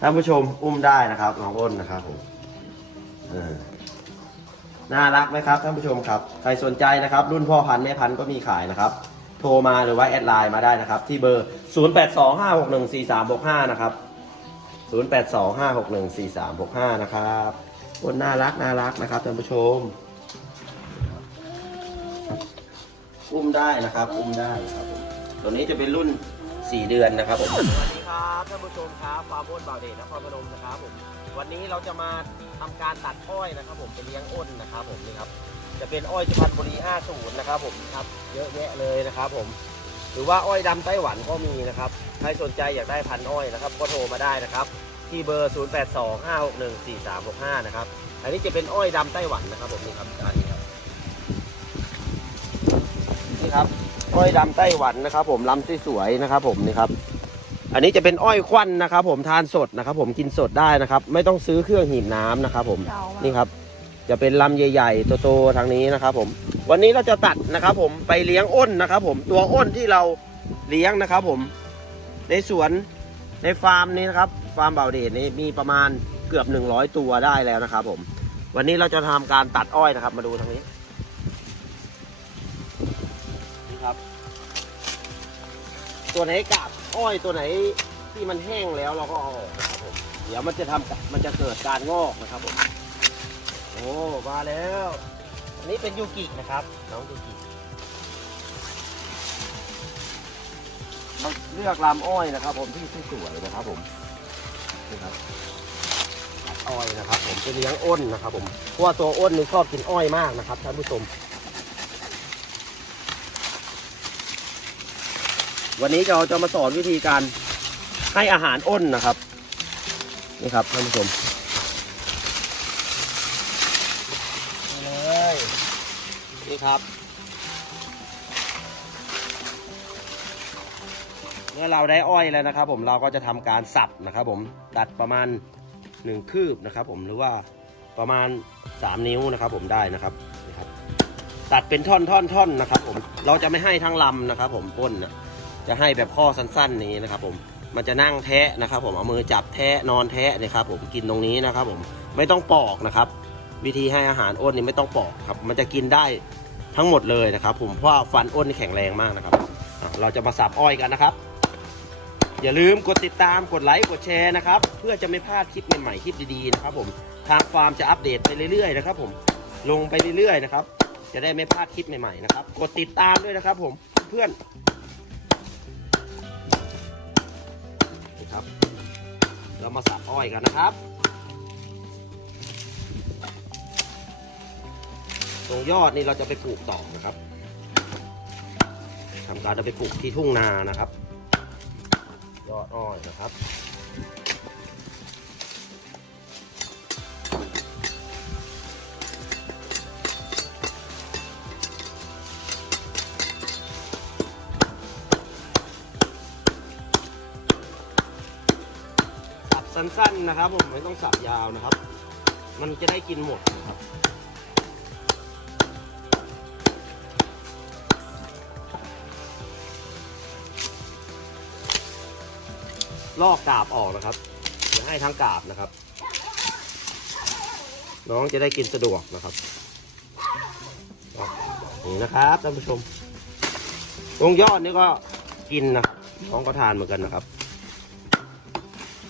ท่านผู้ชมอุ้มได้นะครับน้องอ้นนะครับผมน่ารักไหมครับท่านผู้ชมครับ ใครสนใจนะครับ รุ่นพ่อพันธุ์แม่พันธุ์ก็มีขายนะครับ โทรมาหรือว่าแอดไลน์มาได้นะครับ ที่เบอร์ 0825614365 นะครับ 0825614365 นะครับอ้นน่ารักน่ารักนะครับท่านผู้ชม อุ้มได้นะครับ อุ้มได้ครับผมตัวนี้จะเป็นรุ่น 4 เดือนนะครับผม ครับท่านผู้ชมครับฟาร์มอ้นบ่าวเดชนครพนมนะครับผมวันนี้เราจะมาทำการตัดอ้อยนะครับ ผมไปเลี้ยงอ้นนะครับ ผมนี่ครับ จะเป็นอ้อยสุพรรณบุรี 50 นะครับ ผมครับเยอะแยะเลยนะครับ ผม หรือว่าอ้อยดำไต้หวันก็มีนะครับใครสนใจอยากได้พันธุ์อ้อยนะครับ ก็โทรมาได้นะครับ ที่เบอร์ 0825614365 นะครับ อันนี้จะเป็นอ้อยดำไต้หวันนะครับ ผมนี่ครับอันนี้ครับนี่ครับอ้อยดำไต้หวันนะครับ ผมลำสวยๆนะครับ ผมนี่ครับ อันนี้จะเป็นอ้อยควันนะครับ ผมทานสดนะครับ ผมกินสดได้นะครับ ไม่ต้องซื้อเครื่องหีบน้ำนะครับ ผมเก่ามากนี่ครับ จะเป็นลำใหญ่ๆโตๆทางนี้นะครับ ผม วันนี้เราจะตัดนะครับ ผมไปเลี้ยงอ้นนะครับ ผมตัวอ้นที่เราเลี้ยงนะครับ ผม ในสวนในฟาร์มนี้นะครับฟาร์มเบาเดชนี่มีประมาณเกือบ 100 ตัวได้แล้วนะครับ ผม วันนี้เราจะทำการตัดอ้อยนะครับ มาดูทางนี้นี่ครับ ตัวไหนกาบ อ้อยตัวไหนที่มันแห้งแล้วเราก็เอาออกนะครับผมเดี๋ยวมันจะทำมันจะเกิดการงอกนะครับผมโอ้มาแล้ว อันนี้เป็นยูกินะครับ น้องยูกิเราเลือกลำอ้อยนะครับ ผมที่สวยนะครับผมนี่ครับอ้อยนะครับ ผมจะเลี้ยงอ้นนะครับ ผมเพราะว่าตัวอ้นนี่ชอบกินอ้อยมากนะครับท่านผู้ชม วันนี้เราจะมาสอนวิธีการให้อาหารอ้นนะครับ นี่ครับท่านผู้ชมเลยนี่ครับ เมื่อเราได้อ้อยแล้วนะครับ ผมเราก็จะทำการสับนะครับ ผมตัดประมาณหนึ่งคืบนะครับ ผมหรือว่าประมาณ 3 นิ้วนะครับ ผมได้นะครับนี่ครับ ตัดเป็นท่อนท่อนท่อนนะครับ ผมเราจะไม่ให้ทั้งลำนะครับ ผมอ้นนะ จะให้แบบข้อสั้นๆนี้นะครับผมมันจะนั่งแทะนะครับผมเอามือจับแทะนอนแทะนะครับผมกินตรงนี้นะครับผมไม่ต้องปอกนะครับ วิธีให้อาหารอ้นนี่ไม่ต้องปอกครับ มันจะกินได้ทั้งหมดเลยนะครับ ผมเพราะฟันอ้นนี่แข็งแรงมากนะครับ เราจะมาสับอ้อยกันนะครับ อย่าลืมกดติดตามกดไลค์กดแชร์นะครับ เพื่อจะไม่พลาดคลิปใหม่ๆคลิปดีๆนะครับ ผมทางฟาร์มจะอัปเดตไปเรื่อยๆนะครับ ผมลงไปเรื่อยๆนะครับ จะได้ไม่พลาดคลิปใหม่ๆนะครับ กดติดตามด้วยนะครับ ผมเพื่อน ครับ เรามาสับอ้อยกันนะครับ ตรงยอดนี่เราจะไปปลูกต่อนะครับทำการจะไปปลูกที่ทุ่งนานะครับ ยอดอ้อยนะครับ สั้นๆนะครับ ผมไม่ต้องสับยาวนะครับ มันจะได้กินหมดนะครับลอกกาบออกนะครับอย่าให้ทั้งกาบนะครับ น้องจะได้กินสะดวกนะครับนี่นะครับท่านผู้ชมตรงยอดนี่ก็กินนะครับน้องก็ทานเหมือนกันนะครับ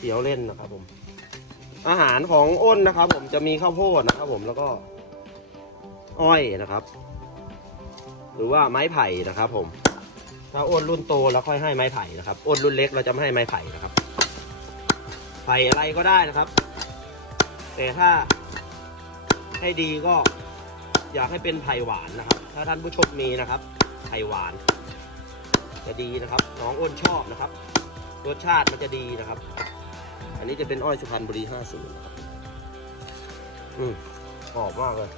เดี๋ยวเล่นนะครับผม อาหารของอ้นนะครับ ผมจะมีข้าวโพดนะครับ ผมแล้วก็ อ้อยนะครับ หรือว่าไม้ไผ่นะครับ ผม ถ้าอ้นรุ่นโตแล้วค่อยให้ไม้ไผ่นะครับอ้นรุ่นเล็กเราจะไม่ให้ไม้ไผ่นะครับ ไผ่อะไรก็ได้นะครับ แต่ถ้าให้ดีก็อยากให้เป็นไผ่หวานนะครับ ถ้าท่านผู้ชมมีนะครับไผ่หวาน จะดีนะครับ น้องอ้นชอบนะครับ รสชาติมันจะดีนะครับ อันนี้จะเป็นอ้อยสุพรรณบุรี50นะครับอืมกรอบมากเลย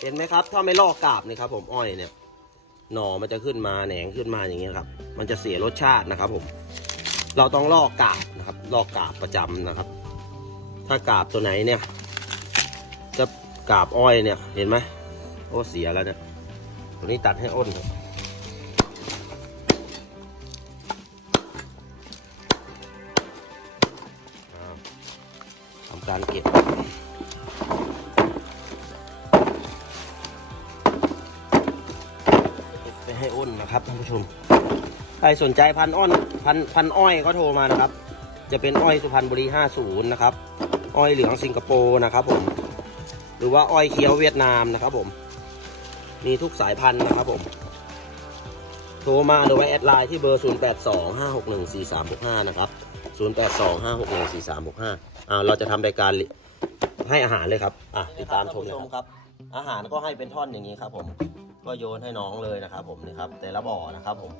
เห็นไหมครับ ถ้าไม่ลอกกาบนี่ครับผมอ้อยเนี่ย หน่อมันจะขึ้นมาแหนงขึ้นมาอย่างเงี้ยครับ มันจะเสียรสชาตินะครับผม เราต้องลอกกาบนะครับ ลอกกาบประจำนะครับ ถ้ากาบตัวไหนเนี่ย กาบอ้อยเนี่ย เห็นไหมโอ้เสียแล้วเนี่ยตัวนี้ตัดให้อ้นครับทำการเก็บไปให้อ้นนะครับท่านผู้ชม ใครสนใจพันอ้อนพันพันอ้อยก็โทรมานะครับ จะเป็นอ้อยสุพรรณบุรี 50 นะครับ อ้อยเหลืองสิงคโปร์นะครับผม รือว่าอ้อยเคี้ยวเวียดนามนะครับผม มีทุกสายพันธุ์นะครับผม โทรมาหรือว่าแอดไลน์ที่เบอร์ 0825614365 นะครับ 0825614365 อ่าเราจะทำรายการให้อาหารเลยครับ อะติดตามชมเลยครับ อาหารก็ให้เป็นท่อนอย่างนี้ครับผม ก็โยนให้น้องเลยนะครับผมนี่ครับ แต่ละบ่อนะครับผม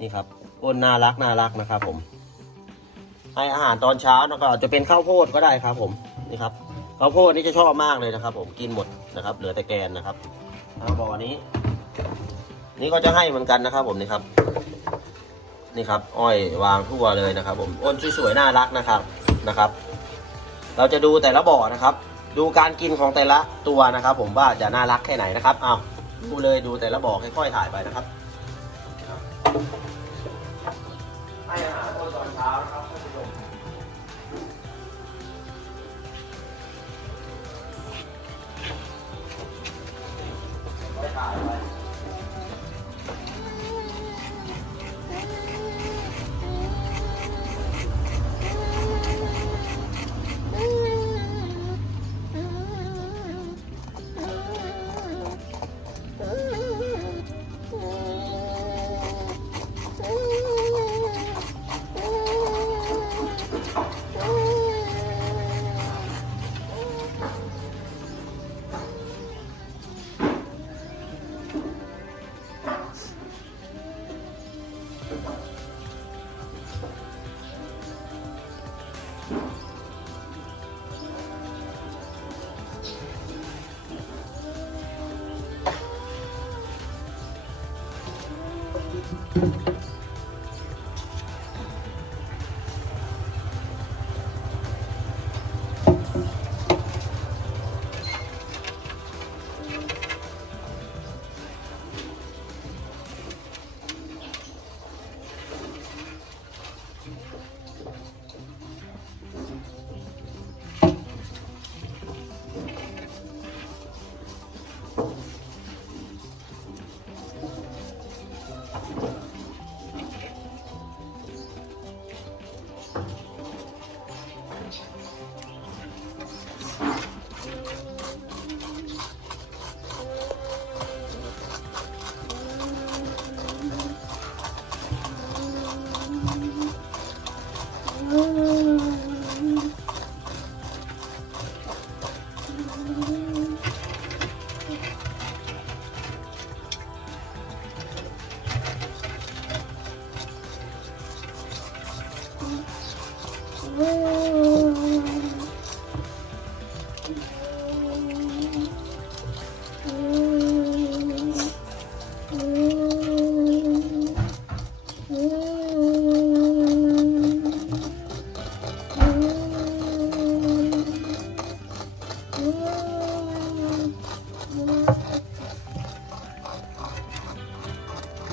นี่ครับอ้นน่ารักน่ารักนะครับผม ให้อาหารตอนเช้าแล้วก็จะเป็นข้าวโพดก็ได้ครับผม นี่ครับ ข้าวโพดนี่จะชอบมากเลยนะครับผมกินหมดนะครับ เหลือแต่แกนนะครับทางบ่อนี้ นี่ก็จะให้เหมือนกันนะครับ ผมนี่ครับ นี่ครับ อ้อยวางทั่วเลยนะครับ ผมอ้นสวยๆน่ารักนะครับนะครับ เราจะดูแต่ละบ่อนะครับ ดูการกินของแต่ละตัวนะครับ ผมว่าจะน่ารักแค่ไหนนะครับเอาดูเลยดูแต่ละบ่อค่อยๆถ่ายไปนะครับ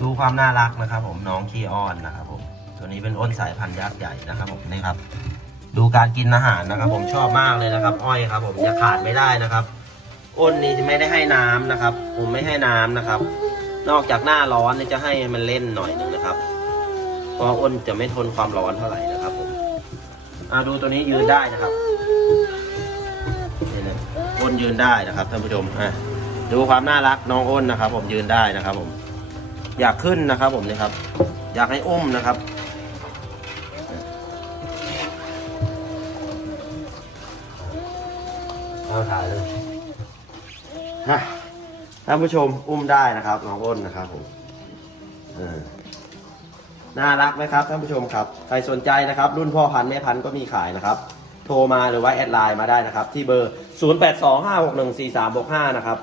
ดูความน่ารักนะครับ ผมน้องขี้อ้อนนะครับผมตัวนี้เป็นอ้นสายพันธุ์ยักษ์ใหญ่นะครับผมนี่ครับ ดูการกินอาหารนะครับ ผมชอบมากเลยนะครับ อ้อยครับ ผมจะขาดไม่ได้นะครับ อ้นนี่จะไม่ได้ให้น้ำนะครับ ผมไม่ให้น้ำนะครับ นอกจากหน้าร้อนนี่จะให้มันเล่นหน่อยหนึ่งนะครับเพราะอ้นจะไม่ทนความร้อนเท่าไหร่นะครับ ผมอ่าดูตัวนี้ยืนได้นะครับนี่นะอ้นยืนได้นะครับท่านผู้ชมอะดูความน่ารักน้องอ้นนะครับ ผมยืนได้นะครับ ผม อยากขึ้นนะครับผมนี่ครับ อยากให้อุ้มนะครับ เอาถ่ายเลยฮะท่านผู้ชมอุ้มได้นะครับน้องอ้นนะครับผมเออน่ารักไหมครับท่านผู้ชมครับ ใครสนใจนะครับ รุ่นพ่อพันธุ์แม่พันธุ์ก็มีขายนะครับ โทรมาหรือว่าแอดไลน์มาได้นะครับ ที่เบอร์ 0825614365 นะครับ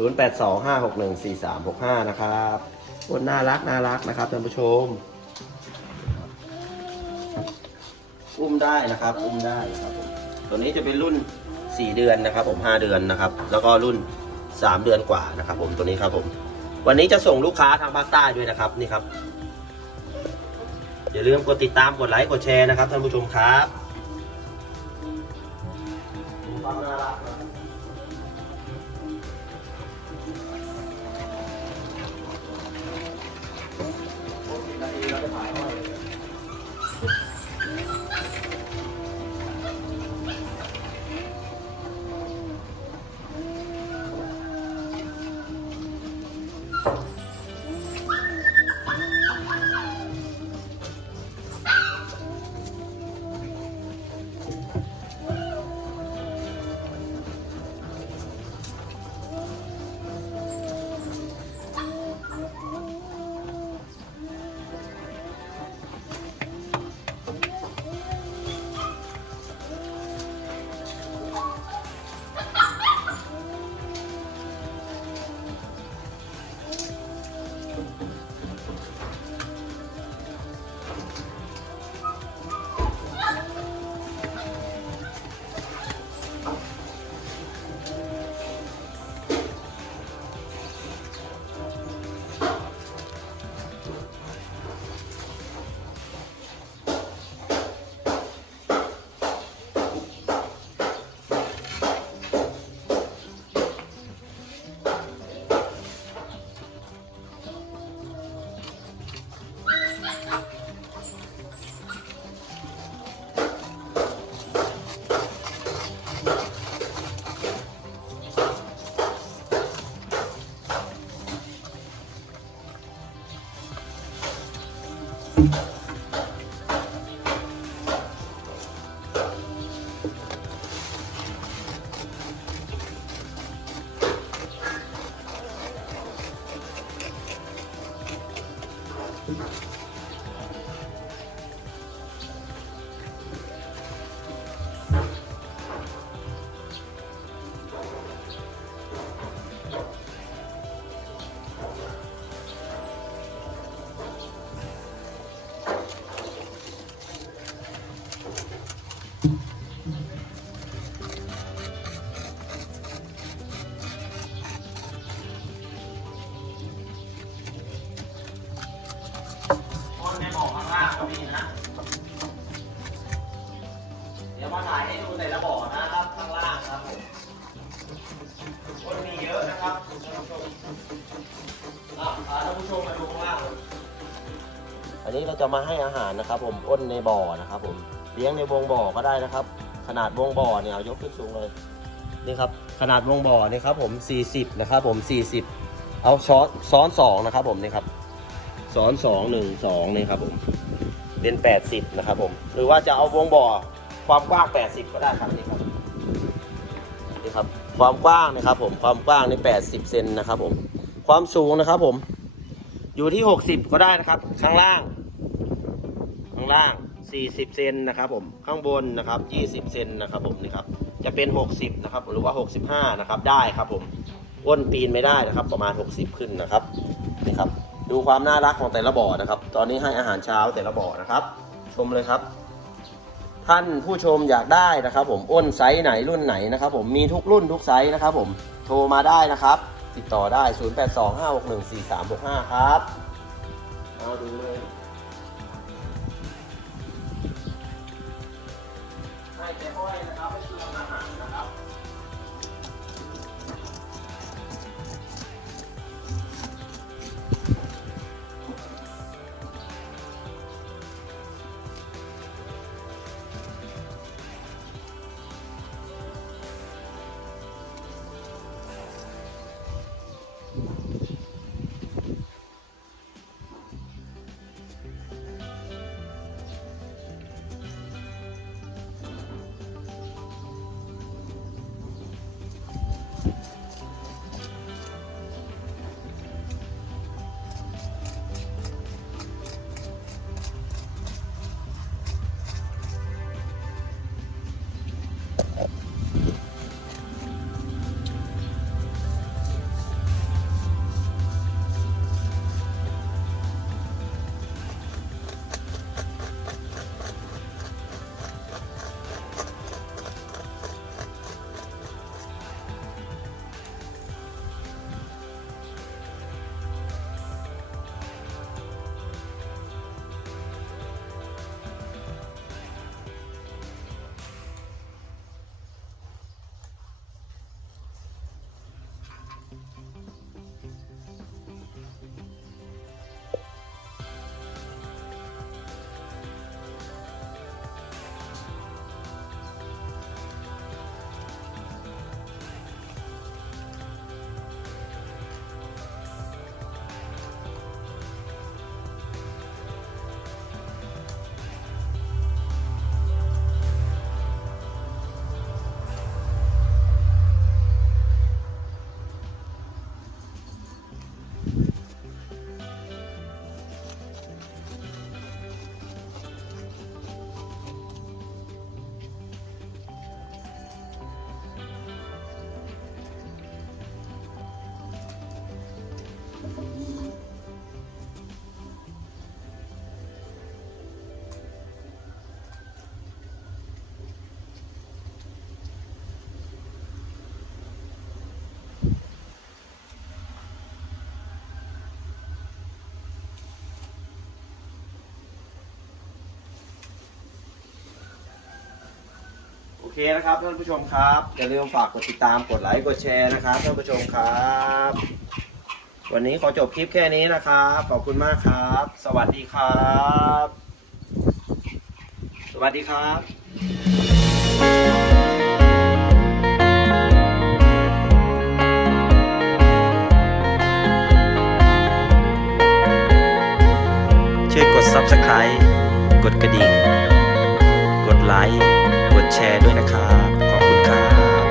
0825614365 นะครับอ้นน่ารักน่ารักนะครับท่านผู้ชม อุ้มได้นะครับ อุ้มได้ครับผมตัวนี้จะเป็นรุ่น 4 เดือนนะครับ ผม 5 เดือนนะครับ แล้วก็รุ่น 3 เดือนกว่านะครับ ผมตัวนี้ครับผม วันนี้จะส่งลูกค้าทางภาคใต้ด้วยนะครับนี่ครับ อย่าลืมกดติดตามกดไลค์กดแชร์นะครับท่านผู้ชมครับ จะมาให้อาหารนะครับ ผมอ้นในบ่อนะครับผมเลี้ยงในวงบ่อก็ได้นะครับ ขนาดวงบ่อเนี่ยเอายกขึ้นสูงเลยนี่ครับขนาดวงบ่อนี่ครับผม 40 นะครับผม 40 เอาช้อนซ้อนสองนะครับผมนี่ครับซ้อนสองหนึ่งสองนี่ครับผมเป็นแปดสิบนะครับผม หรือว่าจะเอาวงบ่อความกว้างแปดสิบก็ได้ครับนี่ครับนี่ครับ ความกว้างนะครับผมความกว้างนี่แปดสิบเซนนะครับผม ความสูงนะครับผมอยู่ที่หกสิบก็ได้นะครับ ข้างล่าง ล่างสี่สิบเซนนะครับผมข้างบนนะครับยี่สิบเซนนะครับผมนี่ครับจะเป็นหกสิบนะครับหรือว่าหกสิบห้านะครับได้ครับผมอ้นปีนไม่ได้นะครับประมาณหกสิบขึ้นนะครับนี่ครับดูความน่ารักของแต่ละบ่อนะครับ ตอนนี้ให้อาหารเช้าแต่ละบ่อนะครับ ชมเลยครับท่านผู้ชมอยากได้นะครับ ผมอ้นไซส์ไหนรุ่นไหนนะครับ ผมมีทุกรุ่นทุกไซส์นะครับ ผมโทรมาได้นะครับ ติดต่อได้ 0825614365 ครับเอาดูเลย นะครับท่านผู้ชมครับ อย่าลืมฝากกดติดตามกดไลค์กดแชร์นะครับท่านผู้ชมครับ วันนี้ขอจบคลิปแค่นี้นะครับ ขอบคุณมากครับ สวัสดีครับ สวัสดีครับช่วยกด Subscribe กดกระดิ่ง กดไลค์ แชร์ด้วยนะครับขอบคุณครับ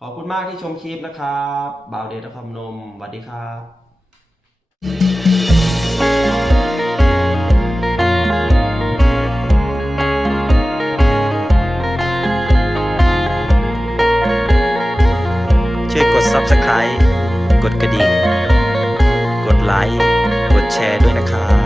ขอบคุณมากที่ชมคลิปนะครับบ่าวเดชนครนมสวัสดีครับช่วยกด Subscribe กดกระดิ่ง กดไลค์ กดแชร์ด้วยนะครับ